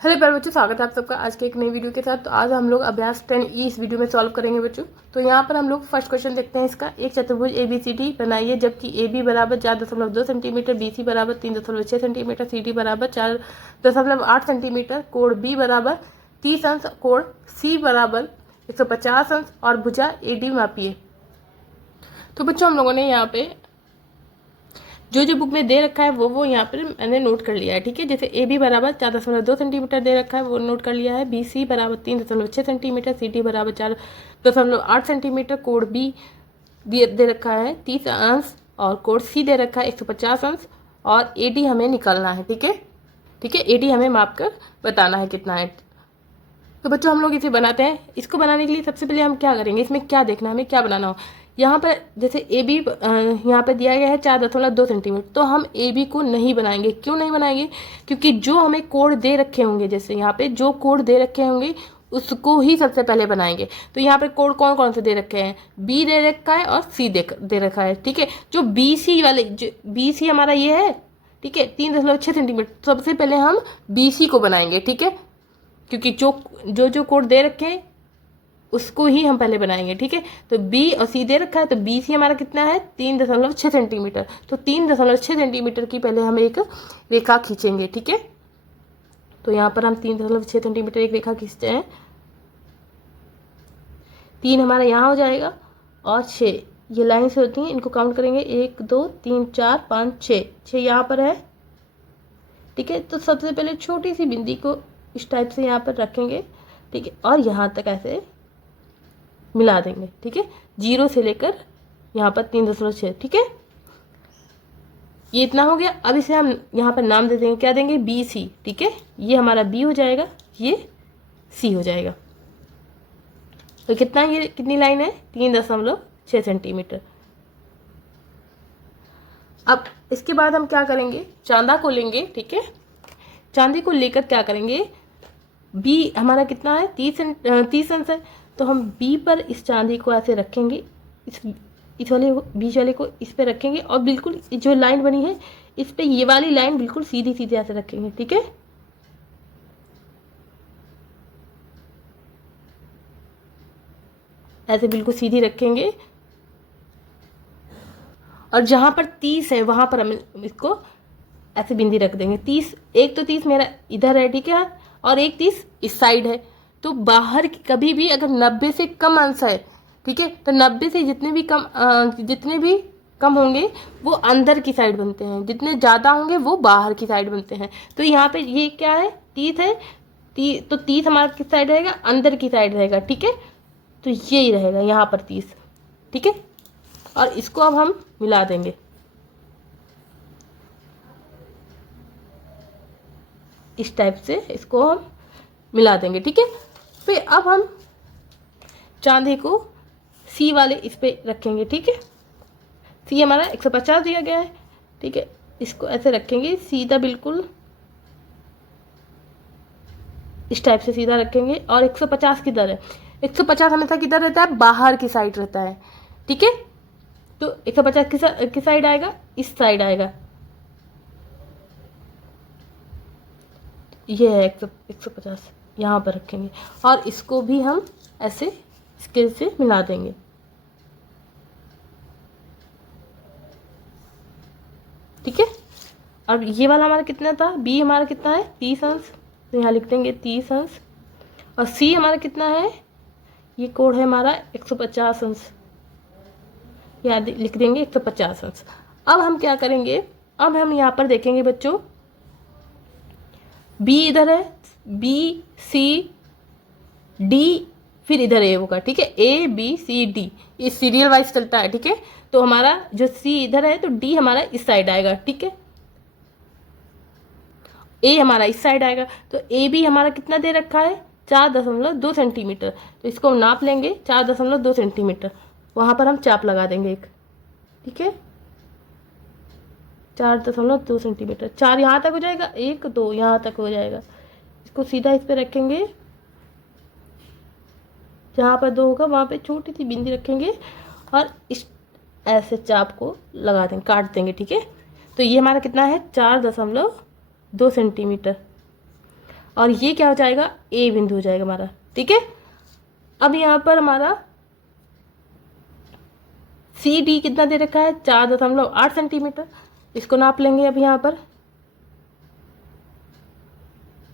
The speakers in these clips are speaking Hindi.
हेलो प्यारे बच्चों, स्वागत है आप सबका आज के एक नई वीडियो के साथ। तो आज हम लोग अभ्यास 10E इस वीडियो में सॉल्व करेंगे बच्चों। तो यहाँ पर हम लोग फर्स्ट क्वेश्चन देखते हैं इसका। एक चतुर्भुज ABCD बनाइए जबकि AB बराबर 4.2 सेंटीमीटर, BC बराबर 3.6 सेंटीमीटर, CD बराबर 4.8 सेंटीमीटर, कोण B बराबर 30 अंश, कोण C बराबर 150 अंश और भुजा AD मापिए। तो बच्चों हम लोगों ने यहाँ पे जो बुक में दे रखा है वो यहाँ पर मैंने नोट कर लिया है, ठीक है। जैसे AB बराबर 4.2 सेंटीमीटर दे रखा है वो नोट कर लिया है, BC बराबर 3.6 सेंटीमीटर, CD बराबर 4.8 सेंटीमीटर, कोण B दे रखा है 30 अंश और कोण C दे रखा है 150 अंश और AD हमें निकालना है, ठीक है। ठीक है, AD हमें माप कर बताना है कितना है। तो बच्चों हम लोग इसे बनाते हैं। इसको बनाने के लिए सबसे पहले हम क्या करेंगे, इसमें क्या देखना है, हमें क्या बनाना हो। यहाँ पर जैसे AB यहाँ पर दिया गया है 4.2 सेंटीमीटर, तो हम AB को नहीं बनाएंगे। क्यों नहीं बनाएंगे? क्योंकि जो हमें कोण दे रखे होंगे, जैसे यहाँ पे जो कोण दे रखे होंगे उसको ही सबसे पहले बनाएंगे। तो यहाँ पर कोण कौन कौन से दे रखे हैं, B दे रखा है और C दे रखा है, ठीक है। जो BC वाले, जो BC हमारा ये है, ठीक है, 3.6 सेंटीमीटर, सबसे पहले हम BC को बनाएंगे, ठीक है। क्योंकि जो कोड दे रखे हैं उसको ही हम पहले बनाएंगे, ठीक है। तो B और C दे रखा है, तो BC हमारा कितना है 3.6 सेंटीमीटर। तो 3.6 सेंटीमीटर की पहले हम एक रेखा खींचेंगे, ठीक है। तो यहाँ पर हम 3.6 सेंटीमीटर एक रेखा खींचते हैं। 3 हमारा यहाँ हो जाएगा और 6 ये लाइन से होती हैं, इनको काउंट करेंगे 1 2 3 4 5 6 यहाँ पर है, ठीक है। तो सबसे पहले छोटी सी बिंदी को इस टाइप से यहाँ पर रखेंगे, ठीक है, और यहाँ तक ऐसे मिला देंगे, ठीक है। 0 से लेकर यहाँ पर 3.6, ठीक है। ये इतना हो गया। अब इसे हम यहाँ पर नाम दे देंगे, क्या देंगे, BC, ठीक है। ये हमारा B हो जाएगा, ये C हो जाएगा। तो कितना, ये कितनी लाइन है, 3.6 सेंटीमीटर। अब इसके बाद हम क्या करेंगे, चांदा को लेंगे, ठीक है। चांदी को लेकर क्या करेंगे, B हमारा कितना है 30 अंश है, तो हम B पर इस चांदी को ऐसे रखेंगे, इस वाले बीच वाले को इस पे रखेंगे और बिल्कुल जो लाइन बनी है इस पे ये वाली लाइन बिल्कुल सीधी सीधी ऐसे रखेंगे, ठीक है। ऐसे बिल्कुल सीधी रखेंगे और जहां पर 30 है वहां पर हम इसको ऐसे बिंदी रख देंगे। 30, एक तो 30 मेरा इधर है, ठीक है, और एक 30 इस साइड है। तो बाहर कभी भी अगर 90 से कम अंश है, ठीक है, तो 90 से जितने भी कम होंगे वो अंदर की साइड बनते हैं, जितने ज़्यादा होंगे वो बाहर की साइड बनते हैं। तो यहाँ पे ये क्या है, 30 है, तो 30 हमारा किस साइड रहेगा, अंदर की साइड रहेगा, ठीक है। तो यही रहेगा यहाँ पर 30, ठीक है। और इसको अब हम मिला देंगे, इस टाइप से इसको हम मिला देंगे, ठीक है। फिर अब हम चांदी को C वाले इस पे रखेंगे, ठीक है। C हमारा 150 दिया गया है, ठीक है। इसको ऐसे रखेंगे सीधा, बिल्कुल इस टाइप से सीधा रखेंगे। और 150 किधर है, 150 हमेशा किधर रहता है, बाहर की साइड रहता है, ठीक है। तो 150 किस साइड आएगा, इस साइड आएगा। ये है 150 यहाँ पर रखेंगे और इसको भी हम ऐसे इसके से मिला देंगे, ठीक है। अब ये वाला हमारा कितना था, B हमारा कितना है 30 अंश, तो यहाँ लिख देंगे 30 अंश। और C हमारा कितना है, ये कोण है हमारा 150 अंश, यहाँ लिख देंगे 150 अंश। अब हम क्या करेंगे, अब हम यहाँ पर देखेंगे बच्चों, B इधर है, B C D, फिर इधर A होगा, ठीक है। A B C D इस सीरियल वाइज चलता है, ठीक है। तो हमारा जो C इधर है तो D हमारा इस साइड आएगा, ठीक है। A हमारा इस साइड आएगा। तो A B हमारा कितना दे रखा है, 4.2 सेंटीमीटर। तो इसको हम नाप लेंगे 4.2 सेंटीमीटर, वहाँ पर हम चाप लगा देंगे एक, ठीक है। 4.2 सेंटीमीटर, 4 यहाँ तक हो जाएगा, 1 2 यहाँ तक हो जाएगा। इसको सीधा इस पे रखेंगे, जहाँ पर 2 होगा वहाँ पे छोटी सी बिंदी रखेंगे और इस ऐसे चाप को लगा देंगे, काट देंगे, ठीक है। तो ये हमारा कितना है 4.2 सेंटीमीटर। और ये क्या हो जाएगा, ए बिंदु हो जाएगा हमारा। ठीक है, अब यहाँ पर हमारा सी डी कितना दे रखा है, 4.8 सेंटीमीटर। इसको नाप लेंगे। अब यहाँ पर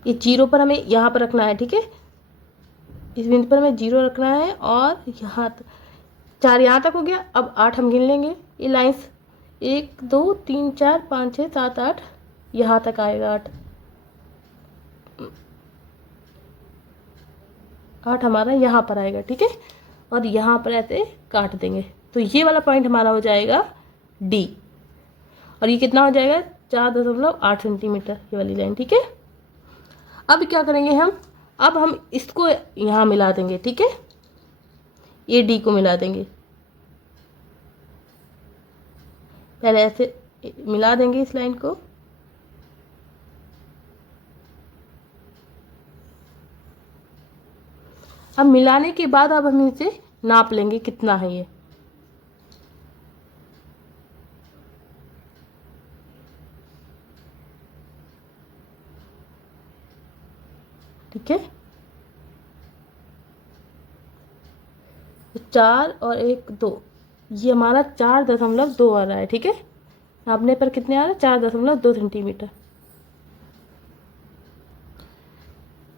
ये जीरो पर हमें यहाँ पर रखना है। ठीक है, इस बिंदु पर हमें जीरो रखना है और यहाँ 4 यहाँ तक हो गया। अब 8 हम गिन लेंगे। ये लाइन्स 1 2 3 4 5 6 7 8 यहाँ तक आएगा। 8 हमारा यहाँ पर आएगा। ठीक है, और यहाँ पर ऐसे काट देंगे तो ये वाला पॉइंट हमारा हो जाएगा डी। और ये कितना हो जाएगा, 4.8 सेंटीमीटर ये वाली लाइन। ठीक है, अब क्या करेंगे हम, अब हम इसको यहाँ मिला देंगे। ठीक है, ये डी को मिला देंगे। पहले ऐसे मिला देंगे इस लाइन को। अब मिलाने के बाद अब हम इसे नाप लेंगे कितना है ये। ठीक है, 4 और 1 2, ये हमारा 4.2 आ रहा है। ठीक है, नापने पर कितने आ रहा है, 4.2 सेंटीमीटर।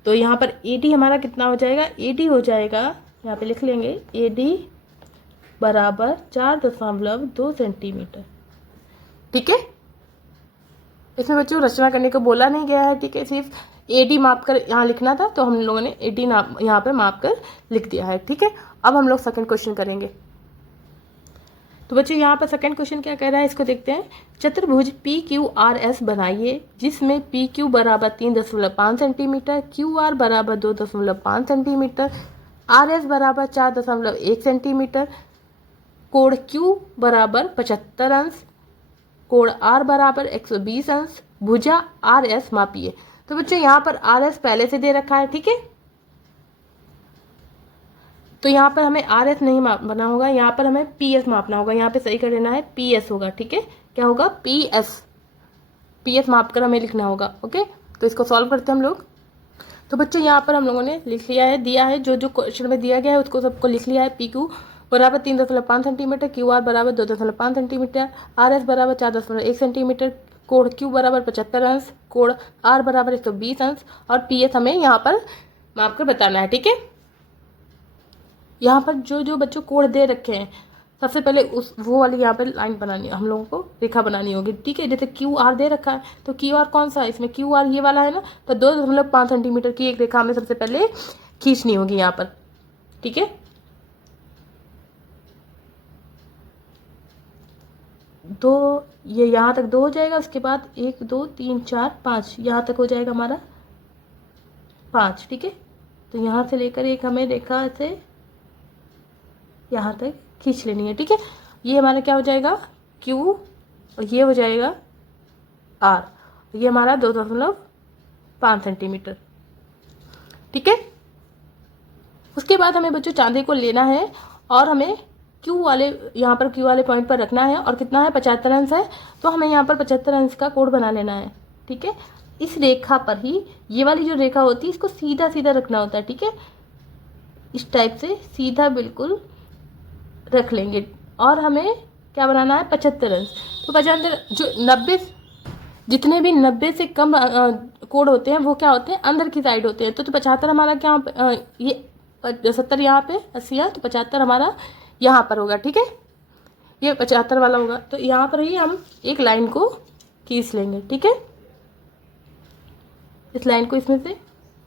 तो यहाँ पर AD हमारा कितना हो जाएगा, AD हो जाएगा, यहाँ पे लिख लेंगे AD बराबर 4.2 सेंटीमीटर। ठीक है, इसमें बच्चों रचना करने को बोला नहीं गया है। ठीक है, सिर्फ AD माप कर यहाँ लिखना था, तो हम लोगों ने AD नाप यहाँ पर माप कर लिख दिया है। ठीक है, अब हम लोग सेकंड क्वेश्चन करेंगे। तो बच्चों यहाँ पर सेकंड क्वेश्चन क्या कह रहा है, इसको देखते हैं। चतुर्भुज PQRS बनाइए जिसमें PQ बराबर 3.5 सेंटीमीटर, QR बराबर 2.5 सेंटीमीटर, RS बराबर 4.1 सेंटीमीटर, कोण Q बराबर 75 अंश, कोण R बराबर 120 अंश, भुजा RS मापिए। तो बच्चों यहाँ पर RS पहले से दे रखा है। ठीक है, तो यहाँ पर हमें RS नहीं मापना होगा, यहाँ पर हमें PS मापना होगा। यहाँ पे सही कर लेना है, PS होगा। ठीक है, क्या होगा, PS माप कर हमें लिखना होगा। ओके, तो इसको सॉल्व करते हैं हम लोग। तो बच्चों यहाँ पर हम लोगों ने लिख लिया है, दिया है जो जो क्वेश्चन में दिया गया है उसको सबको लिख लिया है। PQ बराबर 3.5 सेंटीमीटर, QR बराबर 2.5 सेंटीमीटर, RS बराबर 4.1 सेंटीमीटर, कोण Q बराबर 75 अंश, कोण R बराबर 120 अंश और PS हमें यहाँ पर माप कर बताना है। ठीक है, यहाँ पर जो जो बच्चों कोण दे रखे हैं, सबसे पहले वो वाली यहाँ पर लाइन बनानी है, हम लोगों को रेखा बनानी होगी। ठीक है, जैसे QR दे रखा है तो QR कौन सा है, इसमें QR ये वाला है ना, तो 2.5 सेंटीमीटर की एक रेखा हमें सबसे पहले खींचनी होगी यहाँ पर। ठीक है, 2 ये यहाँ तक 2 हो जाएगा, उसके बाद 1 2 3 4 5 यहाँ तक हो जाएगा हमारा 5। ठीक है, तो यहाँ से लेकर एक हमें रेखा से यहाँ तक खींच लेनी है। ठीक है, ये हमारा क्या हो जाएगा, Q और ये हो जाएगा R, ये हमारा 2.5 सेंटीमीटर। ठीक है, उसके बाद हमें बच्चों चांदी को लेना है और हमें Q वाले यहाँ पर Q वाले पॉइंट पर रखना है और कितना है, 75 अंश है, तो हमें यहाँ पर 75 अंश का कोण बना लेना है। ठीक है, इस रेखा पर ही ये वाली जो रेखा होती है इसको सीधा सीधा रखना होता है। ठीक है, इस टाइप से सीधा बिल्कुल रख लेंगे और हमें क्या बनाना है, 75 अंश। तो 75 जो 90 जितने भी 90 से कम कोण होते हैं वो क्या होते हैं, अंदर की साइड होते हैं। तो 75 हमारा क्या, ये 70 यहाँ पे 80 है, तो 75 हमारा यहाँ पर होगा। ठीक है, ये 75 वाला होगा, तो यहाँ पर ही हम एक लाइन को खींच लेंगे। ठीक है, इस लाइन को इसमें से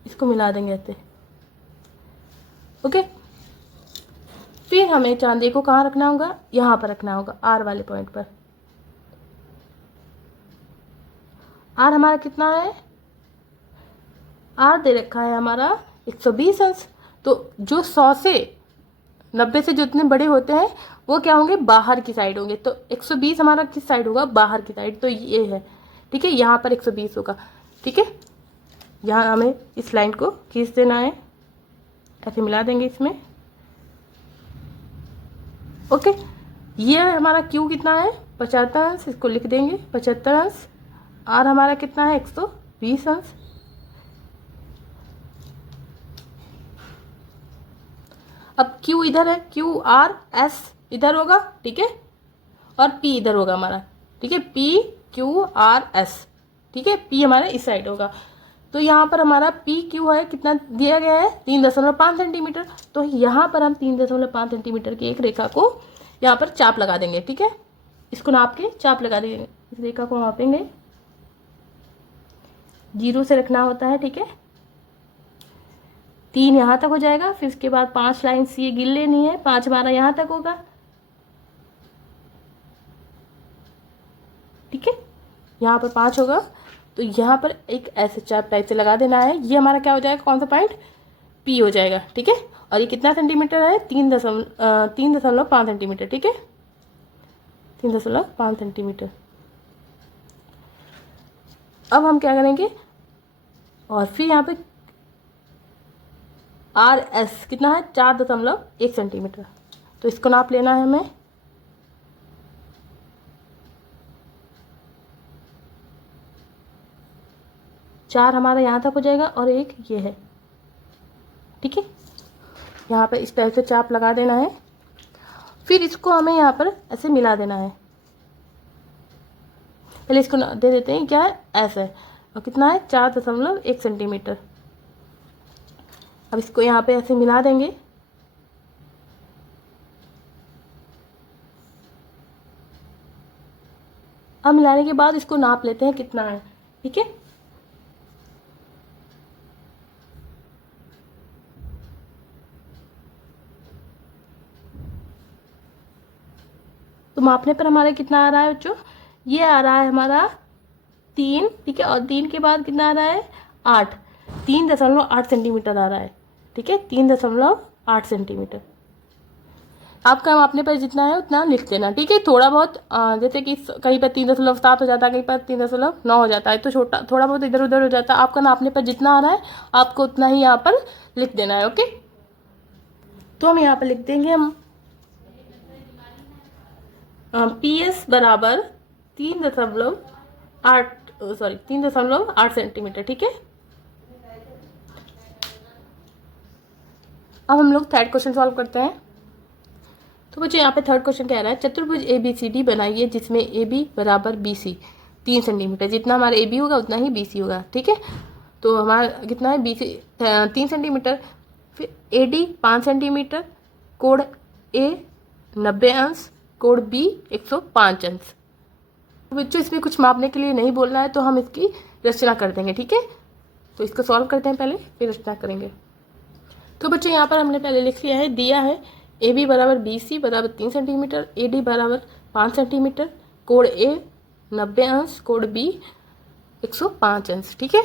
इसको मिला देंगे ऐसे। ओके, फिर हमें चांदी को कहाँ रखना होगा, यहाँ पर रखना होगा, R वाले पॉइंट पर। R हमारा कितना है, R दे रखा है हमारा 120 अंश। तो जो 100 से 90 से जितने बड़े होते हैं वो क्या होंगे, बाहर की साइड होंगे। तो 120 हमारा किस साइड होगा, बाहर की साइड, तो ये है। ठीक है, यहाँ पर 120 होगा। ठीक है, यहाँ हमें इस लाइन को खींच देना है, ऐसे मिला देंगे इसमें। ओके, ये हमारा Q कितना है, 75 अंश, इसको लिख देंगे 75 अंश। R हमारा कितना है, 120 अंश। अब Q इधर है, QRS इधर होगा, ठीक है, और P इधर होगा हमारा, ठीक है, PQRS, ठीक है, P हमारा इस साइड होगा। तो यहाँ पर हमारा PQ है, कितना दिया गया है, 3.5 सेंटीमीटर। तो यहाँ पर हम 3.5 सेंटीमीटर की एक रेखा को यहाँ पर चाप लगा देंगे, ठीक है, इसको नाप के चाप लगा देंगे। इस रेखा को मापेंगे, 0 से रखना होता है, ठीक है, 3 यहाँ तक हो जाएगा, फिर इसके बाद 5 लाइन्स ये गिन लेनी है, 5 हमारा यहाँ तक होगा, ठीक है, यहाँ पर 5 होगा। तो यहाँ पर एक ऐसे चाप टाइप से लगा देना है, ये हमारा क्या हो जाएगा, कौन सा पॉइंट, P हो जाएगा, ठीक है। और ये कितना सेंटीमीटर है, 3.5 सेंटीमीटर, ठीक है, 3.5 सेंटीमीटर। अब हम क्या करेंगे, और फिर यहाँ पे RS कितना है, 4.1 सेंटीमीटर। तो इसको नाप लेना है हमें, चार हमारा यहाँ तक हो जाएगा और एक ये है, ठीक है। यहाँ पे इस टाइप से चाप लगा देना है, फिर इसको हमें यहाँ पर ऐसे मिला देना है। पहले इसको दे देते हैं, क्या है, ऐसे, और कितना है, 4.1 सेंटीमीटर। अब इसको यहाँ पे ऐसे मिला देंगे, अब मिलाने के बाद इसको नाप लेते हैं कितना है, ठीक है। तो मापने पर हमारा कितना आ रहा है बच्चों, ये आ रहा है हमारा 3, ठीक है, और 3 के बाद कितना आ रहा है, 8, 3.8 सेंटीमीटर आ रहा है, ठीक है, 3.8 सेंटीमीटर। आपका मापने पर जितना है उतना लिख देना, ठीक है। थोड़ा बहुत जैसे कि कहीं पर 3.7 हो जाता है, कहीं पर 3.9 हो जाता है, तो छोटा थोड़ा बहुत इधर उधर हो जाता है। आपका नापने पर जितना आ रहा है आपको उतना ही यहाँ पर लिख देना है, ओके। तो हम यहाँ पर लिख देंगे, हम PS बराबर 3.8 सेंटीमीटर, ठीक है। अब हम लोग थर्ड क्वेश्चन सॉल्व करते हैं। तो बच्चों यहाँ पे थर्ड क्वेश्चन कह रहा है, चतुर्भुज ABCD बनाइए जिसमें AB बराबर BC 3 सेंटीमीटर। जितना हमारा AB होगा उतना ही BC होगा, ठीक है। तो हमारा कितना है, BC 3 सेंटीमीटर, फिर AD 5 सेंटीमीटर, कोण A 90 अंश, कोण B 105 अंश। बच्चों इसमें कुछ मापने के लिए नहीं बोलना है, तो हम इसकी रचना कर देंगे, ठीक है। तो इसको सॉल्व करते हैं पहले, फिर रचना करेंगे। तो बच्चों यहाँ पर हमने पहले लिख लिया है, दिया है AB बराबर BC बराबर 3 सेंटीमीटर, AD बराबर 5 सेंटीमीटर, कोण A 90 अंश, कोण B 105 अंश, ठीक है।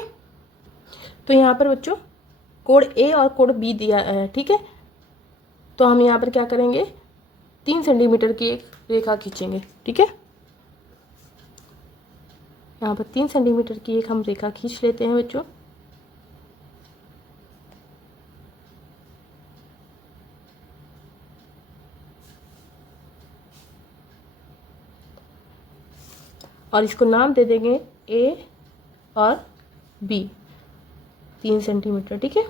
तो यहाँ पर बच्चों कोण A और कोण B दिया है, ठीक है। तो हम यहाँ पर क्या करेंगे, 3 सेंटीमीटर की एक रेखा खींचेंगे, ठीक है। यहाँ पर 3 सेंटीमीटर की एक हम रेखा खींच लेते हैं बच्चों। और इसको नाम दे देंगे A और B 3 सेंटीमीटर, ठीक है।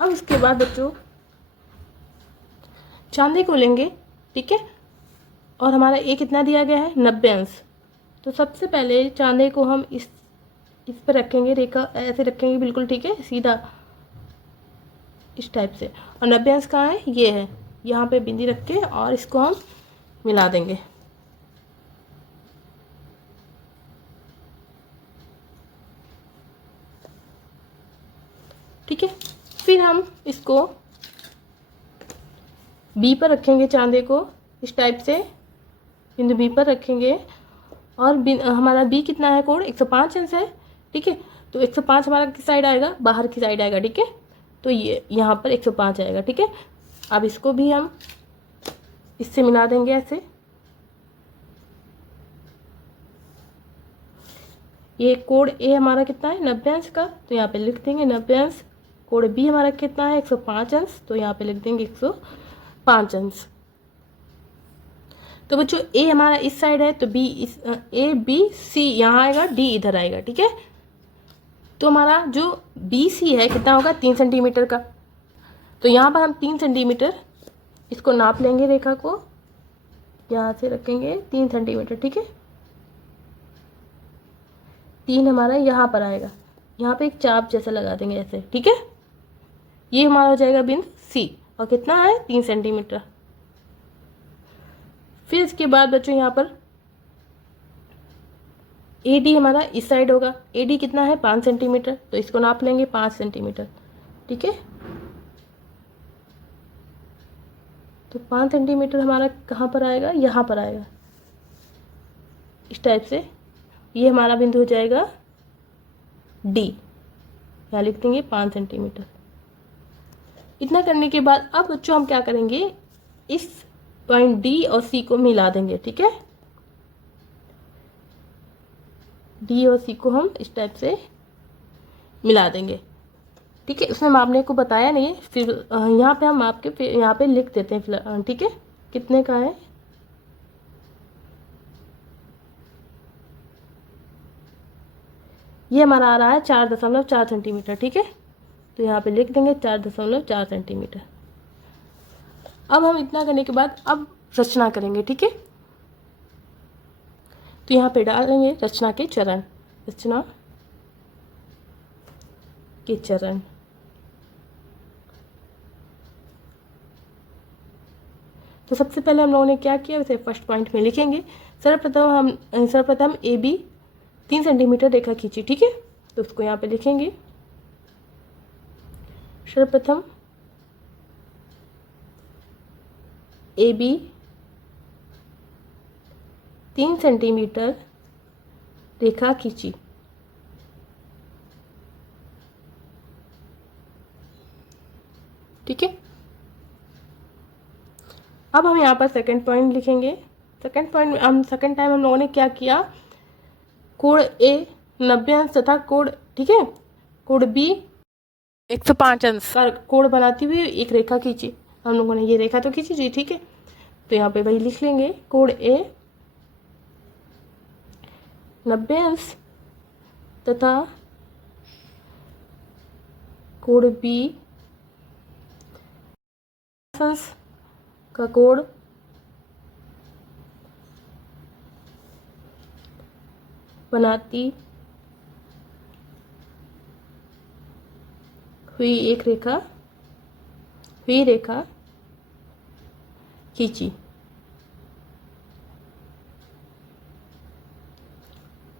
अब इसके बाद बच्चों चांदी को लेंगे, ठीक है, और हमारा A कितना दिया गया है, 90 अंश। तो सबसे पहले चांदी को हम इस पर रखेंगे, रेखा ऐसे रखेंगे बिल्कुल, ठीक है, सीधा इस टाइप से। और 90 अंश कहाँ है, ये है, यहाँ पे बिंदी रख के और इसको हम मिला देंगे, ठीक है। फिर हम इसको B पर रखेंगे, चांदी को इस टाइप से बिंदु B पर रखेंगे, और हमारा B कितना है, कोण 105 अंश है, ठीक है। तो 105 हमारा किस साइड आएगा, बाहर की साइड आएगा, ठीक है। तो ये यहाँ पर 105 आएगा, ठीक है। अब इसको भी हम इससे मिला देंगे ऐसे। ये कोण A हमारा कितना है, 90 अंश का, तो यहाँ पे लिख देंगे 90 अंश। कोण B हमारा कितना है, 105 अंश, तो यहाँ पे लिख देंगे 105 अंश। तो बच्चों A हमारा इस साइड है, तो B इस A B C यहाँ आएगा, D इधर आएगा, ठीक है। तो हमारा जो BC है कितना होगा, 3 सेंटीमीटर का। तो यहाँ पर हम 3 सेंटीमीटर इसको नाप लेंगे, रेखा को यहाँ से रखेंगे 3 सेंटीमीटर, ठीक है। 3 हमारा यहाँ पर आएगा, यहाँ पे एक चाप जैसा लगा देंगे ऐसे, ठीक है। ये हमारा हो जाएगा बिंदु सी, और कितना है 3 सेंटीमीटर। फिर इसके बाद बच्चों यहाँ पर AD हमारा इस साइड होगा, AD कितना है 5 सेंटीमीटर, तो इसको नाप लेंगे 5 सेंटीमीटर, ठीक है। तो 5 सेंटीमीटर हमारा कहाँ पर आएगा, यहाँ पर आएगा इस टाइप से। ये हमारा बिंदु हो जाएगा D, यहाँ लिख देंगे 5 सेंटीमीटर। इतना करने के बाद अब बच्चों हम क्या करेंगे, इस पॉइंट D और C को मिला देंगे, ठीक है। D और C को हम इस टाइप से मिला देंगे, ठीक है। उसमें मापने को बताया नहीं है, फिर यहाँ पे हम माप के फिर यहाँ पे लिख देते हैं फिलहाल, ठीक है। कितने का है, ये हमारा आ रहा है 4.4 सेंटीमीटर, ठीक है। तो यहाँ पे लिख देंगे 4.4 सेंटीमीटर। अब हम इतना करने के बाद अब रचना करेंगे, ठीक है। तो यहाँ पे डालेंगे रचना के चरण, रचना के चरण। तो सबसे पहले हम लोगों ने क्या किया, वैसे फर्स्ट पॉइंट में लिखेंगे। सर्वप्रथम AB 3 सेंटीमीटर रेखा खींची, ठीक है। तो उसको यहाँ पे लिखेंगे, सर्वप्रथम AB 3 सेंटीमीटर रेखा खींची, ठीक है। अब हम यहाँ पर सेकंड पॉइंट लिखेंगे। सेकंड पॉइंट हम सेकंड टाइम हम लोगों ने क्या किया, कोण A 90 अंश तथा कोण, ठीक है, कोण B 105 अंश का कोण बनाती हुई एक रेखा खींची। हम लोगों ने ये रेखा तो खींची जी, ठीक है। तो यहाँ पे वही लिख लेंगे, कोण A 90 अंश तथा कोण B अंश का कोण बनाती हुई एक रेखा खींची।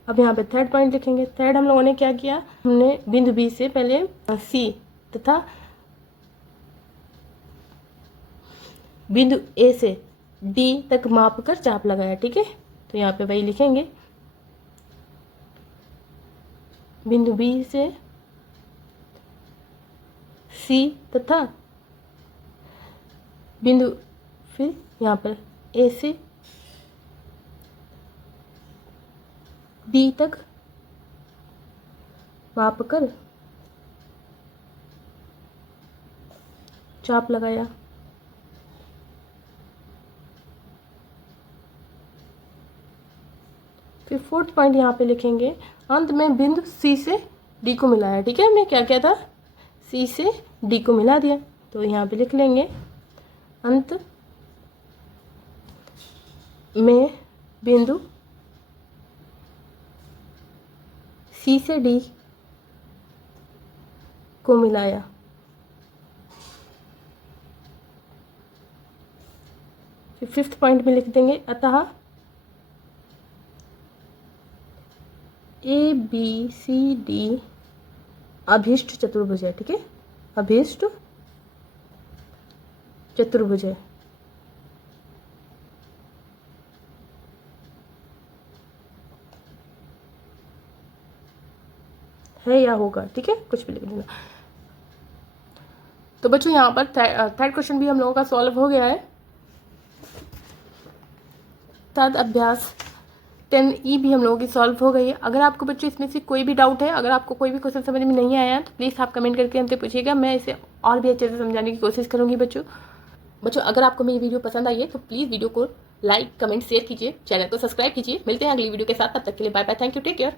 अब यहाँ पे थर्ड पॉइंट लिखेंगे। थर्ड हम लोगों ने क्या किया, हमने बिंदु B से पहले C तथा बिंदु A से D तक माप कर चाप लगाया, ठीक है। तो यहाँ पे वही लिखेंगे, बिंदु B से C तथा बिंदु फिर यहाँ पर A से D तक माप कर चाप लगाया। फिर फोर्थ पॉइंट यहाँ पे लिखेंगे, अंत में बिंदु C से D को मिलाया, ठीक है। हमने क्या किया था, C से D को मिला दिया। तो यहाँ पे लिख लेंगे, अंत में बिंदु C से D को मिलाया। फिर फिफ्थ पॉइंट में लिख देंगे, अतः ABCD अभीष्ट चतुर्भुज है, ठीक है। अभीष्ट चतुर्भुज है या होगा, ठीक है, कुछ भी लिख देना। तो बच्चों यहाँ पर थर्ड क्वेश्चन भी हम लोगों का सॉल्व हो गया है। साथ अभ्यास 10E भी हम लोगों की सॉल्व हो गई है। अगर आपको बच्चों इसमें से कोई भी डाउट है, अगर आपको कोई भी क्वेश्चन समझ में नहीं आया तो प्लीज़ आप कमेंट करके हमसे पूछिएगा, मैं इसे और भी अच्छे से समझाने की कोशिश करूँगी। बच्चों अगर आपको मेरी वीडियो पसंद आई है तो प्लीज़ वीडियो को लाइक कमेंट शेयर कीजिए, चैनल को सब्सक्राइब कीजिए। मिलते हैं अगली वीडियो के साथ, तब तक के लिए bye bye, thank you, take care.